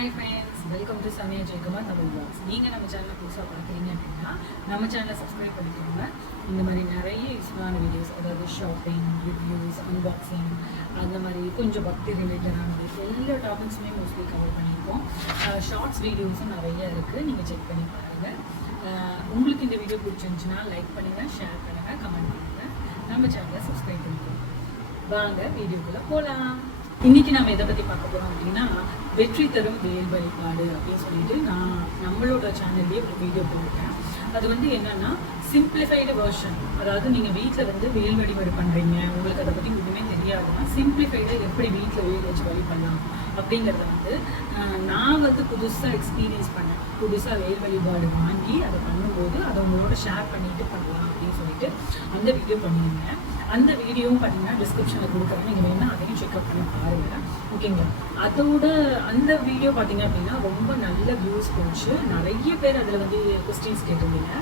Hi friends welcome to சமய Jayakumar Tamil blocks நீங்கள் நம்ம சேனலை புதுசாக பார்க்குறீங்க அப்படின்னா நம்ம சேனலை சப்ஸ்கிரைப் பண்ணிக்கோங்க. இந்த மாதிரி நிறைய யூஸ்ஃபுல்லான வீடியோஸ் அதாவது ஷாப்பிங் ரிவ்யூஸ் அன்பாக்சிங் அந்த மாதிரி கொஞ்சம் பக்தி ரிலேட்டடானது எல்லா டாபிக்ஸுமே மோஸ்ட்லி கவர் பண்ணியிருக்கோம். ஷார்ட்ஸ் வீடியோஸும் நிறைய இருக்குது நீங்கள் செக் பண்ணி பாருங்கள் உங்களுக்கு இந்த வீடியோ பிடிச்சிருந்துச்சுன்னா லைக் பண்ணுங்கள் ஷேர் பண்ணுங்கள் கமெண்ட் பண்ணுங்கள் நம்ம சேனலை சப்ஸ்கிரைப் பண்ணிக்கோங்க. வாங்க வீடியோக்குள்ளே போகலாம் இன்னைக்கு நம்ம எதை பத்தி பார்க்க போறோம் அப்படின்னா வெற்றி தரும் வேல் வழிபாடு அப்படின்னு சொல்லிட்டு நான் நம்மளோட சேனல்லேயே ஒரு வீடியோ போட்டேன். அது வந்து என்னன்னா சிம்பிளிஃபைடு வெர்ஷன் அதாவது நீங்க வீட்டில் வந்து வேல் வழிபாடு பண்றீங்க. உங்களுக்கு அதை பத்தி ஒன்றுமே தெரியாதுன்னா சிம்பிளிஃபைடு எப்படி வீட்டில் வேல் வச்சு வழி பண்ணலாம் அப்படிங்கிறத வந்து நான் வந்து புதுசாக எக்ஸ்பீரியன்ஸ் பண்ணேன். புதுசாக வேல் வழிபாடு வாங்கி அதை பண்ணும்போது அதை உங்களோட ஷேர் பண்ணிட்டு பண்ணலாம் அப்படின்னு சொல்லிட்டு அந்த வீடியோ பண்ணியிருந்தேன். அந்த வீடியோவும் பார்த்தீங்கன்னா டிஸ்கிரிப்ஷனில் கொடுக்குறேன். நீங்கள் வேணால் அதையும் செக்அப் பண்ணி பாருங்கள் ஓகேங்களா அதோட அந்த வீடியோ பார்த்தீங்க அப்படின்னா ரொம்ப நல்ல வியூஸ் போச்சு. நிறைய பேர் அதில் வந்து கொஸ்டின்ஸ் கேட்டிருந்தீங்க.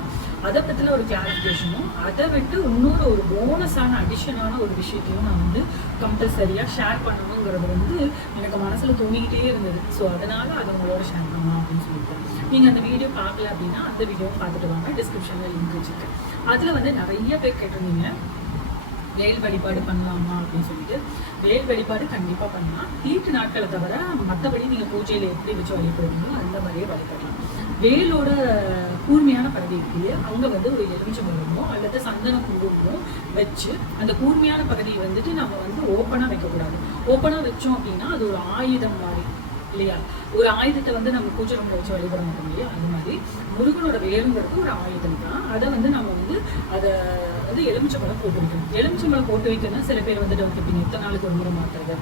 அதை பற்றின ஒரு கிளாரிஃபிகேஷனும் அதை விட்டு இன்னொரு ஒரு போனஸான அடிஷனான ஒரு விஷயத்தையும் நான் வந்து கம்பல்சரியாக ஷேர் பண்ணணுங்கிறது வந்து எனக்கு மனசில் தோணிக்கிட்டே இருந்தது. ஸோ அதனால் அதை உங்களோட ஷேர் பண்ணலாம் அப்படின்னு சொல்லிட்டு. நீங்கள் அந்த வீடியோ பார்க்கல அப்படின்னா அந்த வீடியோவும் பார்த்துட்டு வாங்க. டிஸ்கிரிப்ஷனில் லிங்க் வச்சுருக்கேன். அதில் வந்து நிறைய பேர் கேட்டிருந்தீங்க வேல் வழிபாடு பண்ணலாமா அப்படின்னு சொல்லிட்டு. வேல் வழிபாடு கண்டிப்பாக பண்ணலாம். தீட்டு நாட்களை தவிர மற்றபடி நீங்கள் பூஜையில் எப்படி வச்சு வழிபடுவீங்களோ அந்த மாதிரியே வழிபடலாம். வேலோட கூர்மையான பகுதிக்கு அவங்க வந்து ஒரு எலுமிச்சை அல்லது சந்தன குங்குமமோ வச்சு அந்த கூர்மையான பகுதியை வந்துட்டு நம்ம வந்து ஓப்பனாக வைக்கக்கூடாது. ஓப்பனாக வச்சோம் அப்படின்னா அது ஒரு ஆயுதம் மாதிரி. இல்லையா? ஒரு ஆயுதத்தை வந்து நம்ம பூஜை வச்சு வழிபட மாட்டோம் இல்லையா? அது மாதிரி முருகனோட வேலுங்கிறது ஒரு ஆயுதம் தான். அதை வந்து நம்ம வந்து அதை வந்து எலுமிச்சம்பழம் போட்டு வைக்கணும். எலுமிச்சம்பழம் போட்டு வைக்கணும்னா சில பேர் வந்து டவுட் கேட்பீங்க எத்தனை நாளுக்கு ஒரு முறை மாற்றுறது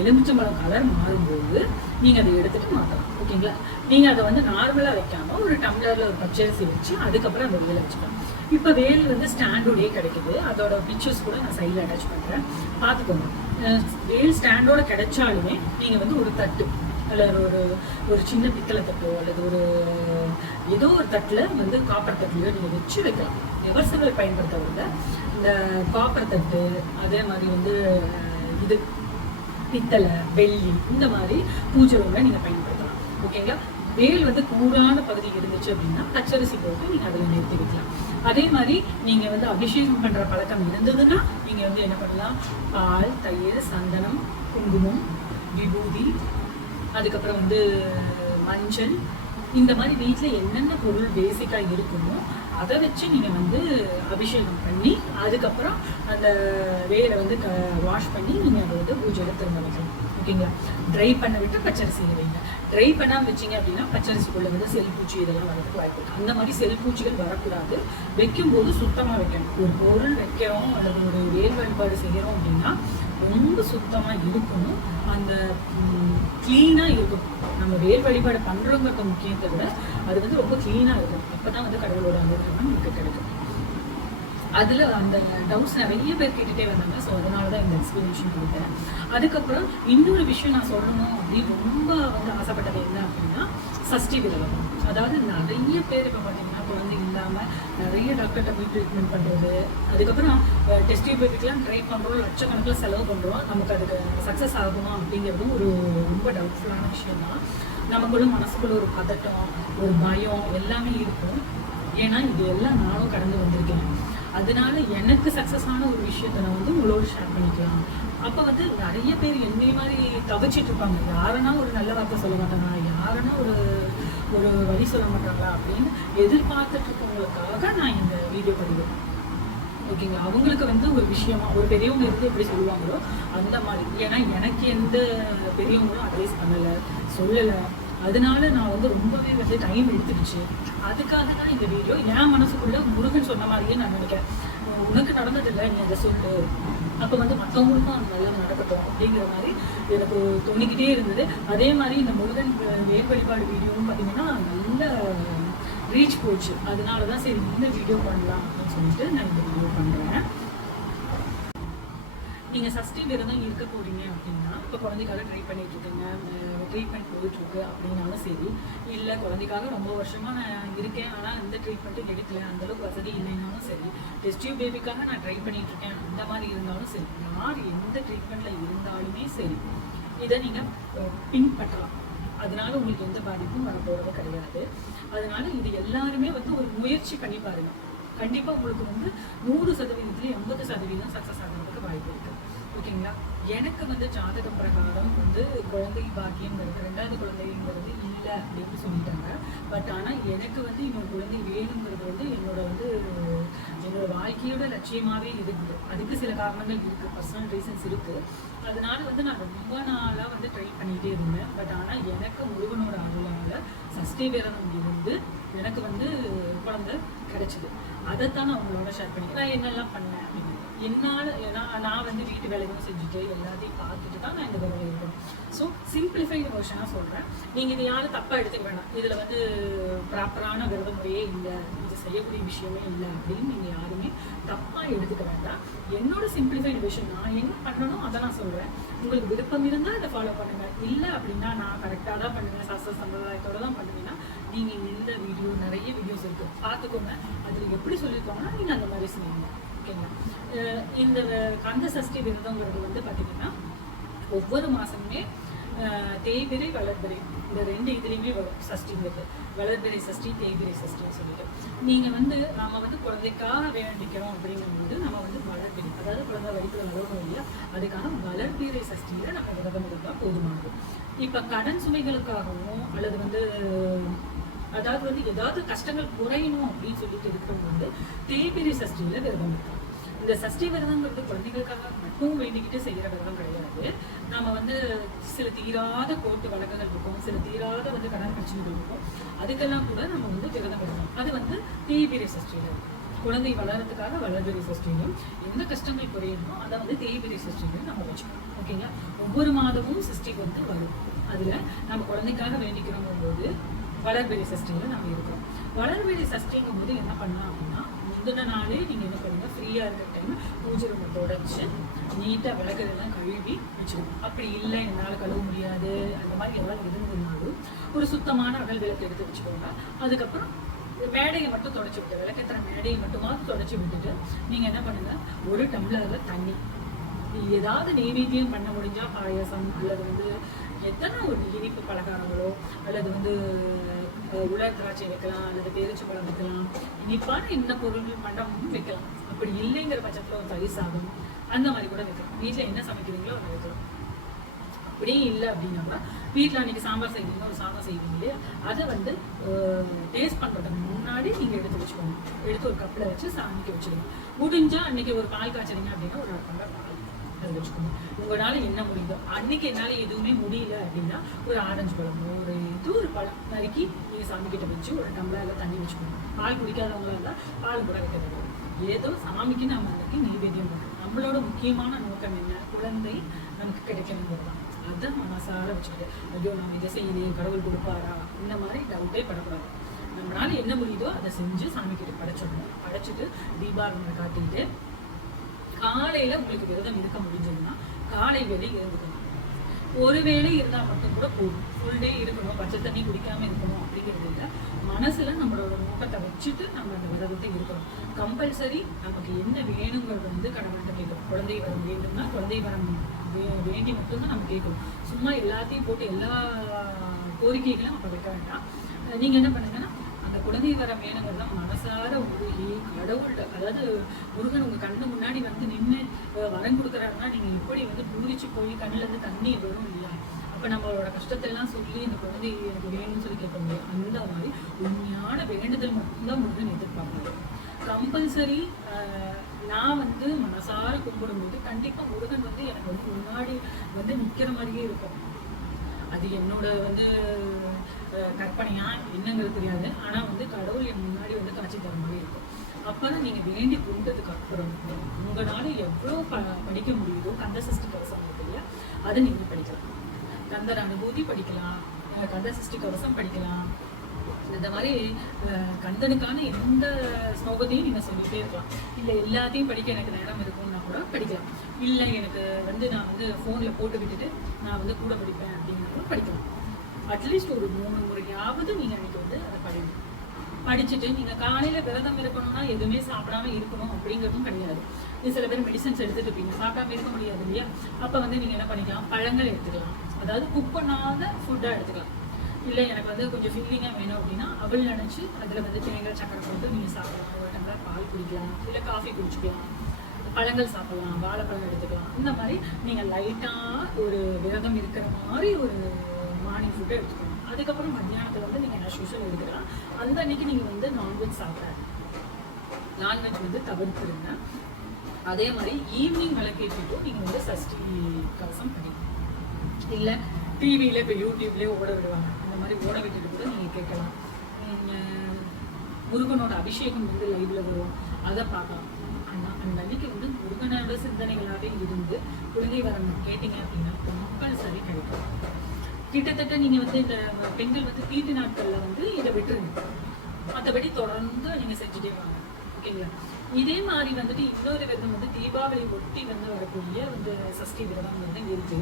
எலுமிச்சம்பழம் கலர் மாறும்போது நீங்கள் அதை எடுத்துட்டு மாற்றலாம் ஓகேங்களா? நீங்கள் அதை வந்து நார்மலாக வைக்காம ஒரு டம்ளரில் ஒரு பச்சரிசி வச்சு அதுக்கப்புறம் அந்த வேலை வச்சுக்கலாம். இப்போ வேல் வந்து ஸ்டாண்டோடயே கிடைக்குது. அதோட பிக்சர்ஸ் கூட நான் சைடில் அட்டாச் பண்ணுறேன் பார்த்துக்கோங்க. வேல் ஸ்டாண்டோட கிடைச்சாலுமே நீங்கள் வந்து ஒரு தட்டு அல்லது ஒரு ஒரு சின்ன பித்தளை தட்டோ அல்லது ஒரு ஏதோ ஒரு தட்டில் வந்து காப்பர் தட்டிலையோ நீங்கள் வச்சு வைக்கலாம். பயன்படுத்த விட இந்த காப்பர் தட்டு அதே மாதிரி வந்து இது பித்தளை வெள்ளி இந்த மாதிரி பூஜை நீங்கள் பயன்படுத்தலாம். ஓகேங்களா? வேல் வந்து கூறான பகுதி இருந்துச்சு அப்படின்னா பச்சரிசி போட்டு நீங்கள் அதில் நிறுத்தி வைக்கலாம். அதே மாதிரி நீங்கள் வந்து அபிஷேகம் பண்ணுற பழக்கம் இருந்ததுன்னா நீங்கள் வந்து என்ன பண்ணலாம்? பால் தயிர் சந்தனம் குங்குமம் விபூதி அதுக்கப்புறம் வந்து மஞ்சள். இந்த மாதிரி வீட்டில் என்னென்ன பொருள் பேசிக்காக இருக்குமோ அதை வச்சு நீங்கள் வந்து அபிஷேகம் பண்ணி அதுக்கப்புறம் அந்த வேலை வந்து க வாஷ் பண்ணி நீங்கள் அதை வந்து பூஜையில் திரும்ப வைக்கலாம். ஓகேங்களா ட்ரை பண்ண விட்டு பச்சரிசியில் வைங்க. ட்ரை பண்ணாமல் வச்சிங்க அப்படின்னா பச்சரிசிக்குள்ளே வந்து செல் பூச்சி இதெல்லாம் வரதுக்கு வாய்ப்பு இருக்குது அந்த மாதிரி செல் பூச்சிகள் வரக்கூடாது. வைக்கும்போது சுத்தமாக வைக்கணும். ஒரு பொருள் வைக்கிறோம் அல்லது ஒரு வேல் வழிபாடு செய்கிறோம் அப்படின்னா ரொம்ப சுத்தமாக இருக்கணும். அந்த க்ளீனாக இருக்கும் நம்ம வேல் வழிபாடு பண்ணுறோங்கிறது முக்கியத்தை விட அது வந்து ரொம்ப க்ளீனாக இருக்கும் அப்போ தான் வந்து கடவுளோட அனுகிரகம் நமக்கு கிடைக்கும். அதில் அந்த டவுட்ஸ் நிறைய பேர் கேட்டுகிட்டே வந்தாங்க. ஸோ அதனால தான் இந்த எக்ஸ்பிளனேஷன் கொடுத்தேன். அதுக்கப்புறம் இன்னொரு விஷயம் நான் சொல்லணும் அப்படின்னு ரொம்ப வந்து ஆசைப்பட்டது என்ன அப்படின்னா சஷ்டி விரதம். அதாவது நிறைய பேர் இப்போ பார்த்தீங்கன்னா குழந்தை இல்லாமல் நிறைய டாக்டர்கிட்ட போய் ட்ரீட்மெண்ட் பண்ணுறது அதுக்கப்புறம் டெஸ்ட் பேபிக்கெலாம் ட்ரை பண்ணுறோம் லட்சக்கணக்கில் செலவு பண்ணுறோம் நமக்கு அதுக்கு சக்ஸஸ் ஆகுமா அப்படிங்கிறதும் ஒரு ரொம்ப டவுட்ஃபுல்லான விஷயம் தான் நமக்குள்ள மனசுக்குள்ள ஒரு பதட்டம் ஒரு பயம் எல்லாமே இருக்கும். ஏன்னா இது எல்லாம் நானும் கடந்து வந்திருக்கேன். அதனால எனக்கு சக்ஸஸ் ஆன ஒரு விஷயத்த நான் வந்து உங்களோட ஷேர் பண்ணிக்கலாம். அப்போ வந்து நிறைய பேர் என்னை மாதிரி தவிச்சிட்டு இருப்பாங்க. யாருன்னா ஒரு நல்ல வார்த்தை சொல்ல மாட்டாங்களா? யாருன்னா ஒரு ஒரு வழி சொல்ல மாட்டாங்களா? அப்படின்னு எதிர்பார்த்துட்டு இருக்கவங்களுக்காக நான் இந்த வீடியோ பதிவேன் ஓகேங்களா? அவங்களுக்கு வந்து ஒரு விஷயமா ஒரு பெரியவங்க இருந்து எப்படி சொல்லுவாங்களோ அந்த மாதிரி. ஏன்னா எனக்கு எந்த பெரியவங்களும் அட்வைஸ் பண்ணலை சொல்லலை. அதனால நான் வந்து ரொம்பவே வந்து டைம் எடுத்துக்கிச்சு. அதுக்காக தான் இந்த வீடியோ என் மனசுக்குள்ள முருகன் சொன்ன மாதிரியே நான் நினைக்கிறேன். உனக்கு நடந்ததில்லை நீ அதை சொல்லு. அப்போ வந்து மற்றவங்களுக்கும் அந்த நல்லது நடக்கட்டும் அப்படிங்கிற மாதிரி எனக்கு தோணிக்கிட்டே இருந்தது. அதே மாதிரி இந்த முருகன் வேர் வழிபாடு வீடியோவும் பார்த்தீங்கன்னா நல்ல ரீச் போச்சு. அதனால தான் சரி இந்த வீடியோ பண்ணலாம் அப்படின்னு சொல்லிட்டு நான் இந்த வீடியோ பண்ணுறேன் நீங்கள் சஷ்டி விரதம் இருக்க போறீங்க அப்படின்னா இப்போ குழந்தைக்காக ட்ரை பண்ணிட்டு இருக்கீங்க ட்ரீட்மெண்ட் போயிட்டு இருக்கு அப்படின்னாலும் சரி இல்லை குழந்தைக்காக ரொம்ப வருஷமா நான் இருக்கேன் ஆனால் இந்த ட்ரீட்மெண்ட்டும் எடுக்கல அந்த அளவுக்கு வசதி இல்லைனாலும் சரி டெஸ்டிவ் பேபிக்காக நான் ட்ரை பண்ணிட்டு இருக்கேன் அந்த மாதிரி இருந்தாலும் சரி யார் எந்த ட்ரீட்மெண்ட்ல இருந்தாலுமே சரி இதை நீங்கள் பின்பற்றலாம். அதனால உங்களுக்கு எந்த பாதிப்பும் வரப்போறது கிடையாது. அதனால இது எல்லாருமே வந்து ஒரு முயற்சி பண்ணி பாருங்க. கண்டிப்பாக உங்களுக்கு வந்து நூறு சதவீதத்துல எண்பது சதவீதம் சக்ஸஸ் ஆகிறதுக்கு வாய்ப்பு இருக்குது ஓகேங்களா? எனக்கு வந்து ஜாதகம் பிரகாரம் வந்து குழந்தை பாக்கியங்கிறது ரெண்டாவது குழந்தைங்கிறது இல்லை அப்படின்னு சொல்லிட்டாங்க. பட் ஆனால் எனக்கு வந்து இன்னொரு குழந்தை வேணுங்கிறது வந்து என்னோட வந்து என்னோட வாழ்க்கையோட லட்சியமாகவே இருக்குது. அதுக்கு சில காரணங்கள் இருக்குது பர்சனல் ரீசன்ஸ் இருக்குது அதனால வந்து நான் ரொம்ப நாளாக வந்து ட்ரை பண்ணிகிட்டே இருந்தேன். பட் ஆனால் எனக்கு முருகனோட அருளால் சஷ்டி விரதம் இருந்து எனக்கு வந்து குழந்தை கிடைச்சிது. அதைத்தான் நான் உங்களோட ஷேர் பண்ணி நான் என்னெல்லாம் பண்ணேன் அப்படின்னு. என்னால் நான் நான் வந்து வீட்டு வேலைகளும் செஞ்சுட்டு எல்லாத்தையும் பார்த்துட்டு தான் நான் இந்த வேலையை இருக்கணும் ஸோ சிம்பிளிஃபைடு வெர்ஷனாக சொல்கிறேன் நீங்கள் இது யாரும் தப்பாக எடுத்துக்க வேணாம். இதில் வந்து ப்ராப்பரான விரத முறையே இல்லை. இது செய்யக்கூடிய விஷயமே இல்லை அப்படின்னு நீங்கள் யாருமே தப்பாக எடுத்துக்க வேண்டாம். என்னோட சிம்பிளிஃபைடு விஷயம் நான் என்ன பண்ணணும் அதை நான் சொல்கிறேன் உங்களுக்கு விருப்பம் இருந்தால் அதை ஃபாலோ பண்ணுங்கள் இல்லை அப்படின்னா நான் கரெக்டாக தான் பண்ணுவேன். சாஸ்திர சம்பிரதாயத்தோட தான் பண்ணுவீங்கன்னா நீங்கள் இந்த வீடியோ நிறைய வீடியோஸ் இருக்குது பார்த்துக்கோங்க. அதில் எப்படி சொல்லியிருக்கோங்கன்னா நீங்கள் அந்த மாதிரி செய்யுங்க. ஓகேங்களா இந்த கந்த சஷ்டி விரதங்கிறது வந்து பார்த்தீங்கன்னா ஒவ்வொரு மாதமுமே தேய்பிரை வளர்பிரை இந்த ரெண்டு இதுலேயுமே வரும் சஷ்டிங்கிறது. வளர்பிரை சஷ்டி தேய்பிரை சஷ்டின்னு சொல்லிட்டு. நீங்கள் வந்து நாம் வந்து குழந்தைக்காக வேண்டிக்கிறோம் அப்படிங்கும்போது நம்ம வந்து வளர்பிறை அதாவது குழந்தை வயிற்றுல வளரணும் இல்லையா அதுக்கான வளர்பிரை சஷ்டியில் நம்ம விரதம் இருந்தால் போதுமானது. இப்போ கடன் சுமைகளுக்காகவும் அல்லது வந்து அதாவது வந்து ஏதாவது கஷ்டங்கள் குறையணும் அப்படின்னு சொல்லிட்டு இருக்கிறவங்க வந்து தேய்பிரை சஷ்டியில் விரதம் இருக்கலாம் இந்த சஷ்டி விரதங்கிறது குழந்தைகளுக்காக மட்டும் வேண்டிக்கிட்டு செய்கிற விரதம் கிடையாது. நம்ம வந்து சில தீராத கோர்ட்டு வழக்குகள் இருக்கும். சில தீராத வந்து கடன் பிரச்சனைகள் இருக்கும். அதுக்கெல்லாம் கூட நம்ம வந்து விரதம் எடுக்கணும். அது வந்து தேய்பிரை சஷ்டியில் குழந்தை வளர்றதுக்காக வளர்பிரி சஷ்டிலையும் எந்த கஷ்டங்கள் குறையணுமோ அதை வந்து தேய்பிரி சஷ்டிலையும் நம்ம வச்சுக்கணும். ஓகேங்களா ஒவ்வொரு மாதமும் சஷ்டி வந்து வரும். அதில் நம்ம குழந்தைக்காக வேண்டிக்கிறோங்கும் போது வளர்பிரி சஷ்டியில் நம்ம இருக்கிறோம் வளர்பிரி சஷ்டிங்கும் போது என்ன பண்ணலாம் அப்படின்னா முந்தின நாளே நீங்கள் என்ன பண்ணுங்க ஃப்ரீயாக இருக்கிற டைம் பூஜை ரூமை தொடச்சி நீட்டாக விளக்குறதெல்லாம் கழுவி வச்சுக்கணும் அப்படி இல்லை என்னால் கழுவ முடியாது அந்த மாதிரி ஏதாவது இருந்ததுனாலும் ஒரு சுத்தமான அகல் விளக்கு எடுத்து வச்சுக்கோங்க. அதுக்கப்புறம் மேடையை மட்டும் தொடச்சி விட்டு விளக்கேற்றுற மேடையை மட்டுமாவது தொடச்சி விட்டுட்டு நீங்கள் என்ன பண்ணுங்க ஒரு டம்ளரில் தண்ணி. ஏதாவது நெய்வேத்தியம் பண்ண முடிஞ்சா பாயாசம் அல்லது வந்து எத்தனை ஒரு இனிப்பு பலகாரங்களோ அல்லது வந்து உலர் திராட்சை வைக்கலாம் அல்லது பேரிச்சை பழம் வைக்கலாம். இனிப்பான என்ன பொருள்கள் மண்டபமும் வைக்கலாம். அப்படி இல்லைங்கிற பட்சத்தில் ஒரு தயிர் சாதம் அந்த மாதிரி கூட வைக்கலாம். வீட்டில் என்ன சமைக்கிறீங்களோ அதை வைக்கலாம். அப்படியே இல்லை அப்படின்னா கூட வீட்டில் அன்றைக்கி சாம்பார் செய்வீங்க ஒரு சாதம் செய்வீங்க இல்லையா? அதை வந்து டேஸ்ட் பண்ணுறதுக்கு முன்னாடி நீங்கள் எடுத்து வச்சுக்கோங்க. எடுத்து ஒரு கப்பில் வச்சு சாமிக்கு வச்சுக்கோங்க. முடிஞ்சால் அன்றைக்கி ஒரு பால் காய்ச்சறீங்க அப்படின்னா ஒரு டம்ளர் பால் அதை உங்களால் என்ன முடியுதோ அன்னைக்கு என்னால் எதுவுமே முடியல அப்படின்னா ஒரு ஆரஞ்சு பழமோ ஒரு இது ஒரு பழம் நறுக்கி நீங்கள் சாமி கிட்ட வச்சு ஒரு டம்ளரில் தண்ணி வச்சுக்கணும் பால் குடிக்காதவங்களா இருந்தால் பால் கூட வைக்கிறது ஏதோ சாமிக்கு நம்ம அன்னைக்கு நெய்வேத்தியம் பண்ணுறோம் நம்மளோட முக்கியமான நோக்கம் என்ன? குழந்தை நமக்கு கிடைக்கணுங்கிறது. தான் அதை மனசார வச்சுக்கிட்டு ஐயோ நம்ம இதை செய்யலையே கடவுள் கொடுப்பாரா? இந்த மாதிரி டவுட்டே படக்கூடாது. நம்மளால என்ன முடியுதோ அதை செஞ்சு சாமி கிட்ட படைச்சிடணும். படைச்சிட்டு தீபாரங்களை காட்டிட்டு காலையில உங்களுக்கு விரதம் இருக்க முடிஞ்சதுன்னா காலை வேலை இருந்துக்கணும். ஒரு வேளை இருந்தா மட்டும் கூட போதும். ஃபுல் டே இருக்கணும் பச்சை தண்ணி குடிக்காம இருக்கணும் அப்படிங்கிறது இல்லை. மனசுல நம்மளோட நோக்கத்தை வச்சுட்டு நம்ம அந்த விரதத்தை இருக்கணும். கம்பல்சரி நமக்கு என்ன வேணுங்கிறது வந்து கடவுள்கிட்ட கேட்கணும். குழந்தை வரம் வேண்டும்னா குழந்தை வரம் வே- வேண்டி மட்டும்தான் நம்ம கேட்கணும். சும்மா எல்லாத்தையும் போட்டு எல்லா கோரிக்கைகளையும் அப்ப வைக்க வேண்டாம். நீங்க என்ன பண்ணுங்க? குழந்தை வரம் வேணுங்கிறத மனசார உருகி கடவுள்கிட்ட அதாவது முருகன் உங்க கண்ணு முன்னாடி வந்து நின்று வரம் கொடுக்குறாருன்னா நீங்க எப்படி வந்து பூரிச்சு போய் கண்ணுல இருந்து தண்ணி வரும் இல்லை அப்ப நம்மளோட கஷ்டத்தை எல்லாம் சொல்லி இந்த குழந்தை எனக்கு வேணும்னு சொல்லி கேட்க முடியும் அந்த மாதிரி உண்மையான வேண்டுதல் மட்டும்தான் முருகன் எதிர்பார்ப்பாரு. கம்பல்சரி நான் வந்து மனசார கும்பிடும்போது கண்டிப்பா முருகன் வந்து எனக்கு வந்து முன்னாடி வந்து நிக்கிற மாதிரியே இருக்கும். அது என்னோட வந்து கற்பனையா என்னங்கிறது தெரியாது. ஆனால் வந்து கடவுள் என் முன்னாடி வந்து காட்சி தர மாதிரி இருக்கும். அப்போ தான் நீங்கள் வேண்டி கொண்டதுக்கு அப்புறம் உங்களால் எவ்வளோ ப படிக்க முடியுதோ கந்த சஷ்டி கவசம் இருக்கு இல்லையா? அதை நீங்கள் படிக்கலாம். கந்தர் அனுபூதி படிக்கலாம். அஹ், கந்த சஷ்டி கவசம் படிக்கலாம். இந்த மாதிரி கந்தனுக்கான எந்த ஸ்லோகத்தையும் நீங்கள் சொல்லிகிட்டே இருக்கலாம். இல்லை எல்லாத்தையும் படிக்க எனக்கு நேரம் இருக்கும். கூட படிக்கலாம். இல்லை எனக்கு வந்து நான் வந்து ஃபோனில் போட்டு விட்டுட்டு நான் வந்து கூட படிப்பேன் அப்படிங்கிறது கூட படிக்கலாம். அட்லீஸ்ட் ஒரு மூணு முறையாவது நீங்கள் அன்றைக்கி வந்து அதை படிக்கணும் படிச்சுட்டு நீங்கள் காலையில் விரதம் இருக்கணும்னா எதுவுமே சாப்பிடாம இருக்கணும் அப்படிங்கிறதும் கிடையாது. இது சில பேர் மெடிசன்ஸ் எடுத்துட்டு இருப்பீங்க சாப்பிடாம இருக்க முடியாது இல்லையா? அப்போ வந்து நீங்கள் என்ன பண்ணிக்கலாம்? பழங்கள் எடுத்துக்கலாம். அதாவது குக் பண்ணாத ஃபுட்டாக எடுத்துக்கலாம். இல்லை எனக்கு வந்து கொஞ்சம் ஃபில்லிங்காக வேணும் அப்படின்னா அவள் நினச்சி அதில் வந்து தேங்காய் சக்கரை போட்டு நீங்கள் சாப்பிடலாம் ஒரு டம்ளர் பால் குடிக்கலாம். இல்லை காஃபி குடிச்சிக்கலாம். பழங்கள் சாப்பிடலாம் வாழைப்பழம் எடுத்துக்கலாம். இந்த மாதிரி நீங்கள் லைட்டாக ஒரு விரதம் இருக்கிற மாதிரி ஒரு மார்னிங் ஃபுட்டை எடுத்துக்கலாம். அதுக்கப்புறம் மத்தியானத்தில் வந்து நீங்கள் ஆஸ் யூஷுவல் எடுத்துக்கலாம். அந்த அன்னைக்கு நீங்கள் வந்து நான்வெஜ் சாப்பிடாது நான்வெஜ் வந்து தவிர்த்துருங்க. அதே மாதிரி ஈவினிங் விளக்கேற்றிட்டும் நீங்கள் வந்து சஷ்டி கவசம் பண்ணிக்கலாம் இல்லை டிவியில் இப்போ யூடியூப்லேயே ஓட விடுவாங்க. அந்த மாதிரி ஓட விட்டுட்டு கூட நீங்கள் கேட்கலாம். நீங்கள் முருகனோட அபிஷேகம் வந்து லைவில் வரும். அதை பார்க்கலாம். ஆனால் அன்னைக்கு வந்து முருகனோட சிந்தனைகளாகவே இருந்து குழந்தை வரம் கேட்டீங்க அப்படின்னா கம்பல்சரி கிடைக்கும். கிட்டத்தட்ட நீங்கள் வந்து இந்த பெண்கள் வந்து தீட்டு நாட்களில் வந்து இதை விட்டுருங்க. மற்றபடி தொடர்ந்து நீங்கள் செஞ்சுட்டே வாங்க. ஓகேங்களா இதே மாதிரி வந்துட்டு இன்னொரு விரதம் வந்து தீபாவளி ஒட்டி வந்து வரக்கூடிய வந்து சஷ்டி விரதம் வந்து இருக்கு.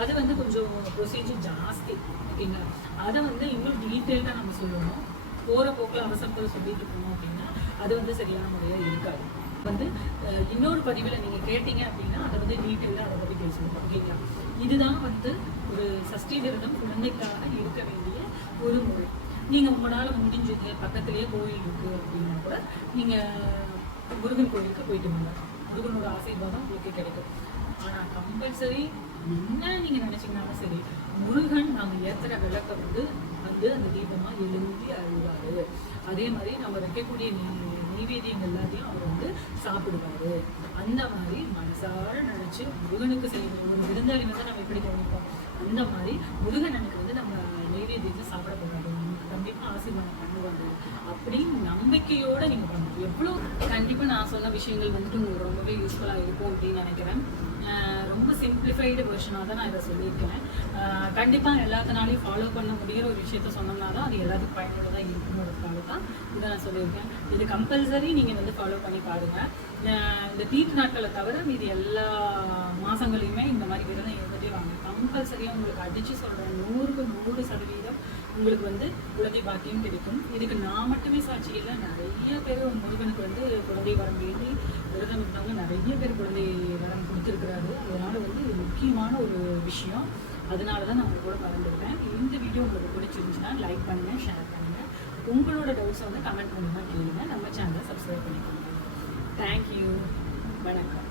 அது வந்து கொஞ்சம் ப்ரொசீஜர் ஜாஸ்தி. ஓகேங்களா அதை வந்து இன்னும் டீட்டெயில்டாக நம்ம சொல்லணும். போகிற போக்கில் அவசரத்தில் சொல்லிட்டு இருக்கணும் அப்படின்னா அது வந்து சரியான முறையாக இருக்காது. வந்து இன்னொரு பதிவில் நீங்கள் கேட்டீங்க அப்படின்னா அதை வந்து டீட்டெயிலாக அதை பற்றி பேசணும் ஓகேங்களா? இதுதான் வந்து ஒரு சஷ்டி குழந்தைக்காக இருக்க வேண்டிய ஒரு முறை. நீங்கள் உங்களால் முடிஞ்சது பக்கத்துலேயே கோயில் இருக்குது அப்படின்னா கூட நீங்கள் முருகன் கோயிலுக்கு போயிட்டு வாங்க. முருகனோட ஆசீர்வாதம் உங்களுக்கு கிடைக்கும். ஆனால் கம்பல்சரி என்ன நீங்கள் நினச்சிங்கனாலும் சரி முருகன் நாங்கள் ஏற்றுற விளக்கை வந்து வந்து அந்த தீபமாக எழுந்தி அழுவார் அதே மாதிரி நம்ம வைக்கக்கூடிய நீ நெய்வேத்தியங்கள் எல்லாத்தையும் அவர் சாப்பிடுவாரு. அந்த மாதிரி மனசார நினச்சி முருகனுக்கு செய்யணும் ஒரு விருந்தாளி வந்து நம்ம எப்படி கவனிப்போம் அந்த மாதிரி முருகன் எனக்கு வந்து நம்ம நெய்வேத்தியத்தை சாப்பிட போகிறோம் கண்டிப்பாக ஆசீர்வாதம் பண்ணுவாங்க அப்படின்னு நம்பிக்கையோட நீங்கள் பண்ணணும். எவ்வளோ கண்டிப்பாக நான் சொன்ன விஷயங்கள் வந்துட்டு உங்களுக்கு ரொம்பவே யூஸ்ஃபுல்லாக இருக்கும் அப்படின்னு நினைக்கிறேன். ரொம்ப சிம்பிளிஃபைடு வெர்ஷனாக தான் நான் இதை சொல்லியிருக்கேன். கண்டிப்பாக எல்லாத்தினாலையும் ஃபாலோ பண்ண முடிகிற ஒரு விஷயத்த சொன்னோம்னா தான் அது எல்லாத்துக்கும் பயனுள்ளதாக இருக்குங்கிறதுக்காக தான் இதை நான் சொல்லியிருக்கேன். இது கம்பல்சரி நீங்கள் வந்து ஃபாலோ பண்ணி பாருங்கள் இந்த தீட்டு நாட்களை தவிர மீதி எல்லா மாதங்களையுமே இந்த மாதிரி விரதம் இருந்துகிட்டே வாங்க. கம்பல்சரியாக உங்களுக்கு அடித்து சொல்கிறேன் நூறுக்கு நூறு சதவீதம் உங்களுக்கு வந்து குழந்தை பாக்கியம் கிடைக்கும். இதுக்கு நான் மட்டுமே சாட்சி இல்லை நிறைய பேர் முருகனுக்கு வந்து குழந்தை வரம் வேண்டி விரதம் இருந்தவங்க நிறைய பேர் குழந்தை வரம் கொடுத்துருக்குறாரு. அதனால வந்து இது முக்கியமான ஒரு விஷயம். அதனால தான் நான் உங்க கூட கலந்துருக்கேன் இந்த வீடியோ உங்களுக்கு பிடிச்சிருந்துச்சுன்னா லைக் பண்ணுங்கள் ஷேர் பண்ணுங்கள் உங்களோட டவுட்ஸை வந்து கமெண்ட் பண்ணுங்க கேளுங்க. நம்ம சேனலை சப்ஸ்கிரைப் பண்ணிக்கோங்க. தேங்க்யூ வணக்கம்.